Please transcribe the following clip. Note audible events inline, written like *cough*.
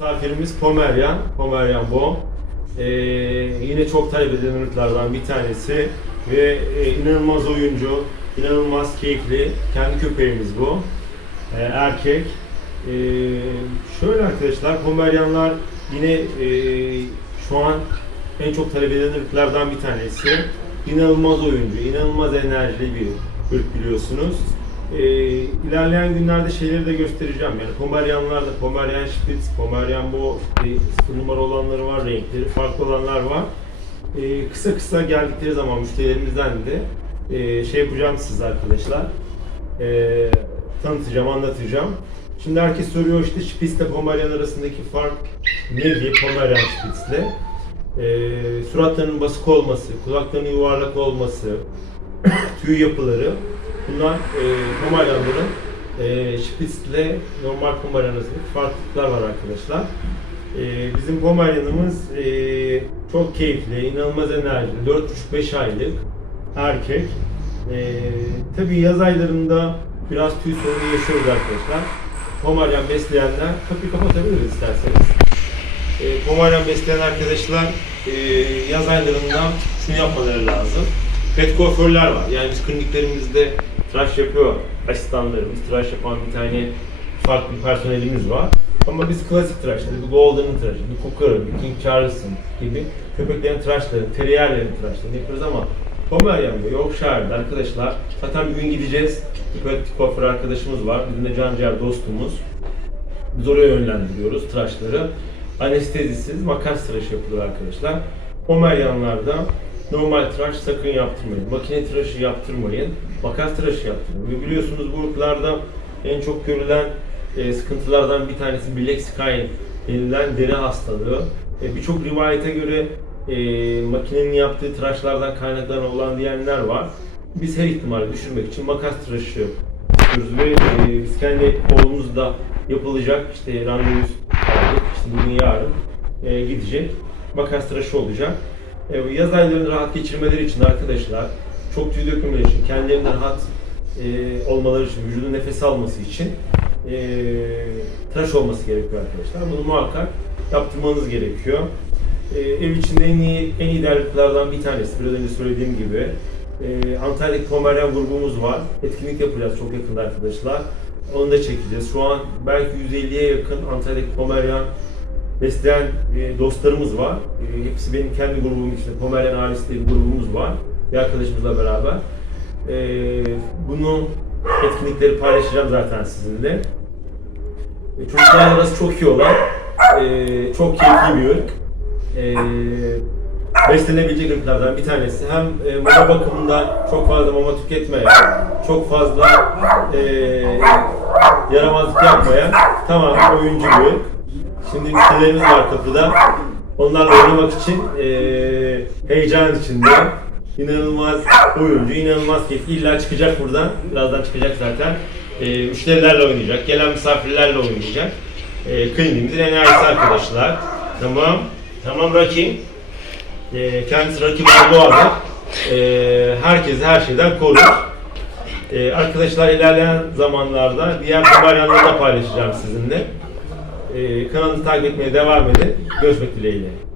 Misafirimiz Pomeryan, Pomeryan Bom. Ee, yine çok talep edilen ırklardan bir tanesi ve e, inanılmaz oyuncu, inanılmaz keyifli. Kendi köpeğimiz bu. Ee, erkek. Ee, şöyle arkadaşlar, Pomeryanlar yine e, şu an en çok talep edilen ırklardan bir tanesi. İnanılmaz oyuncu, inanılmaz enerjili bir ırk biliyorsunuz. Ee, ilerleyen günlerde şeyleri de göstereceğim. Yani Pomeryanlar da Pomeryan Spitz, Pomeryan işte sıfır numara olanları var, renkleri farklı olanlar var. Ee, kısa kısa geldikleri zaman müşterilerimizden de e, şey yapacağım size arkadaşlar. Ee, tanıtacağım, anlatacağım. Şimdi herkes soruyor işte Spitz ile Pomeryan arasındaki fark nedir Pomeryan Spitz'le? Ee, suratlarının basık olması, kulaklarının yuvarlak olması, *coughs* tüy yapıları bunlar e, Pomeryanların e, Spitz ile normal Pomeryan arasındaki farklılıklar var arkadaşlar. E, bizim Pomeryanımız e, çok keyifli, inanılmaz enerjili, 4,5-5 aylık erkek. E, tabii yaz aylarında biraz tüy sorunu yaşıyoruz arkadaşlar. Pomeryan besleyenler, kapıyı kapatabiliriz isterseniz. E, Pomeryan besleyen arkadaşlar e, yaz aylarında şunu yapmaları lazım. Pet kuaförler var. Yani biz kliniklerimizde tıraş yapıyor asistanlarımız, tıraş yapan bir tane farklı bir personelimiz var. Ama biz klasik tıraşları, bir Golden tıraşı, bir Kukara, bir King Charleston gibi köpeklerin tıraşlarını, teriyerlerin tıraşlarını yapıyoruz ama Pomeryan ve Yorkshire'da arkadaşlar zaten bir gün gideceğiz. Pet kuaför arkadaşımız var. Bizim de can dostumuz. Biz oraya yönlendiriyoruz tıraşları. Anestezisiz makas tıraşı yapılır arkadaşlar. Pomeryanlarda normal tıraş sakın yaptırmayın. Makine tıraşı yaptırmayın. Makas tıraşı yaptırın. Ve biliyorsunuz bu ırklarda en çok görülen e, sıkıntılardan bir tanesi Black Sky denilen deri hastalığı. E, Birçok rivayete göre e, makinenin yaptığı tıraşlardan kaynaklanan olan diyenler var. Biz her ihtimali düşürmek için makas tıraşı yapıyoruz ve e, biz kendi oğlumuzda yapılacak işte randevu aldık işte bugün yarın e, gidecek makas tıraşı olacak. E, yaz aylarını rahat geçirmeleri için arkadaşlar çok tüy dökmemeleri için kendilerinden rahat e, olmaları için vücudun nefes alması için e, tıraş olması gerekiyor arkadaşlar. Bunu muhakkak yaptırmanız gerekiyor. E, ev içinde en iyi en iyi derneklerden bir tanesi biraz önce söylediğim gibi. E, Antalya'daki Pomeryan grubumuz var. Etkinlik yapacağız çok yakında arkadaşlar. Onu da çekeceğiz. Şu an belki 150'ye yakın Antalya'daki Pomeryan besleyen e, dostlarımız var. E, hepsi benim kendi grubum içinde. Pomeryan ailesi diye bir grubumuz var. Bir arkadaşımızla beraber. E, bunu etkinlikleri paylaşacağım zaten sizinle. E, çocuklar arası çok iyi olan, e, çok keyifli bir ırk. E, beslenebilecek ırklardan bir tanesi. Hem e, mama bakımından çok fazla mama tüketmeyen, çok fazla e, yaramazlık yapmayan tamamen oyuncu bir ırk. Şimdi müşterilerimiz var kapıda. Onlarla oynamak için e, heyecan içinde. İnanılmaz oyuncu, inanılmaz keyifli. İlla çıkacak buradan. Birazdan çıkacak zaten. E, müşterilerle oynayacak, gelen misafirlerle oynayacak. E, kliniğimizin enerjisi arkadaşlar. Tamam. Tamam Rocky. E, kendisi Rocky Balboa'dır. E, herkesi her şeyden korur. E, arkadaşlar ilerleyen zamanlarda diğer haberyanları da paylaşacağım sizinle. E, kanalımızı takip etmeye devam edin. Görüşmek dileğiyle.